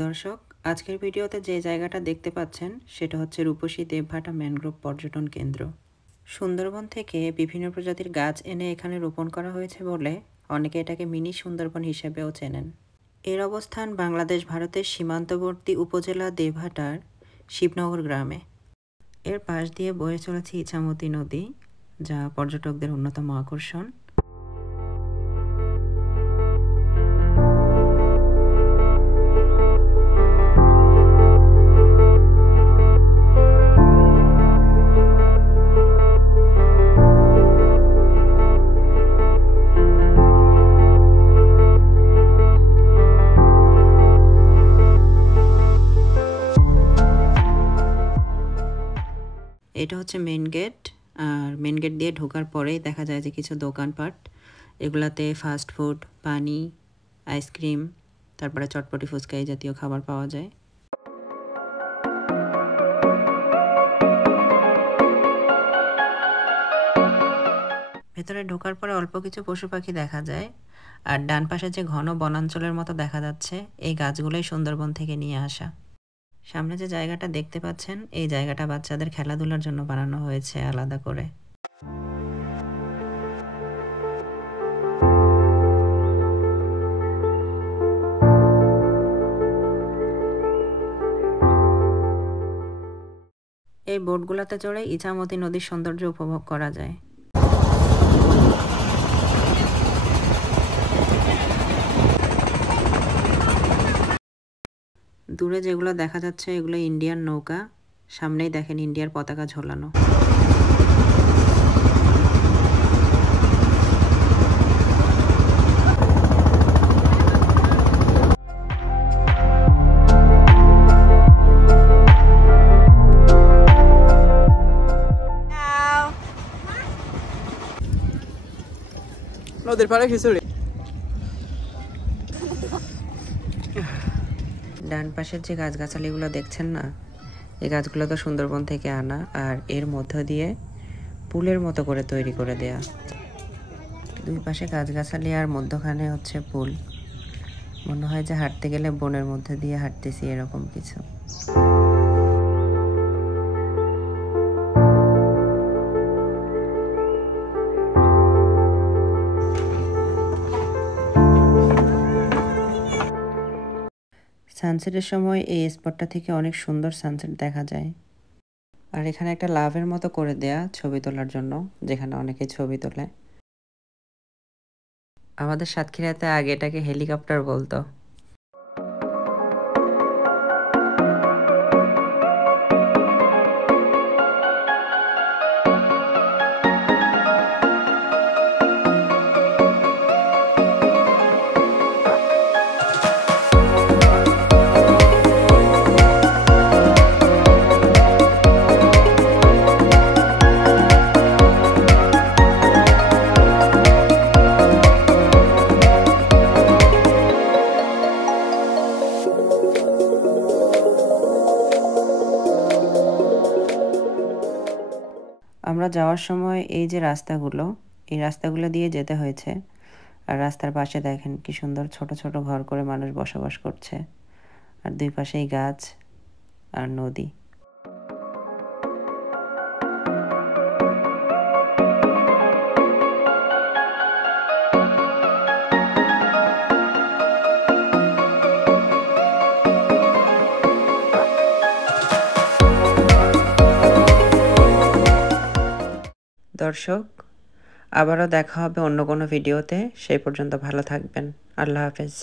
দর্শক, আজকের ভিডিওতে যে জায়গাটা দেখতে পাচ্ছেন সেটা হচ্ছে রূপসী দেবভাটা ম্যানগ্রোভ পর্যটন কেন্দ্র। সুন্দরবন থেকে বিভিন্ন প্রজাতির গাছ এনে এখানে রোপণ করা হয়েছে বলে অনেকে এটাকে মিনি সুন্দরবন হিসেবেও চেনেন। এর অবস্থান বাংলাদেশ ভারতের সীমান্তবর্তী উপজেলা দেবহাটার শিবনগর গ্রামে। এর পাশ দিয়ে বয়ে চলেছে ইছামতি নদী, যা পর্যটকদের অন্যতম আকর্ষণ। এটা হচ্ছে মেন গেট, আর মেন গেট দিয়ে ঢোকার পরেই দেখা যায় যে কিছু দোকানপাট, এগুলাতে ফাস্ট ফুড, পানি, আইসক্রিম, তারপরে চটপটি, ফুচকা এই জাতীয় খাবার পাওয়া যায়। ভেতরে ঢোকার পরে অল্প কিছু পশু পাখি দেখা যায়, আর ডান পাশে যে ঘন বনাঞ্চলের মতো দেখা যাচ্ছে, এই গাছগুলোই সুন্দরবন থেকে নিয়ে আসা। সামনে যে জায়গাটা দেখতে পাচ্ছেন, এই জায়গাটা বাচ্চাদের খেলাধুলার জন্য বানানো হয়েছে আলাদা করে। এই বোটগুলোতে চড়ে ইছামতি নদীর সৌন্দর্য উপভোগ করা যায়। দূরে যেগুলো দেখা যাচ্ছে এগুলো ইন্ডিয়ান নৌকা, সামনেই দেখেন ইন্ডিয়ার পতাকা ঝোলানো। নদীর পাড়ে খিচুড়ি। ডান পাশের যে গাছগাছালিগুলো দেখছেন না, এই গাছগুলো তো সুন্দরবন থেকে আনা, আর এর মধ্য দিয়ে পুলের মতো করে তৈরি করে দেয়া। দুই পাশে গাছগাছালি আর মধ্যখানে হচ্ছে পুল। মনে হয় যে হাঁটতে গেলে বনের মধ্যে দিয়ে হাঁটতেছি, এরকম কিছু। সানসেটের সময় এই স্পটটা থেকে অনেক সুন্দর সানসেট দেখা যায়। আর এখানে একটা লাভের মতো করে দেয়া ছবি তোলার জন্য, যেখানে অনেকে ছবি তোলে। আমাদের সাতক্ষীরাতে আগে এটাকে হেলিকপ্টার বলতো। আমরা যাওয়ার সময় এই যে রাস্তাগুলো, এই রাস্তাগুলো দিয়ে যেতে হয়েছে। আর রাস্তার পাশে দেখেন কি সুন্দর ছোট ছোট ঘর করে মানুষ বসবাস করছে, আর দুই পাশেই গাছ আর নদী। দর্শক, আবারও দেখা হবে অন্য কোনো ভিডিওতে। সেই পর্যন্ত ভালো থাকবেন। আল্লাহ হাফেজ।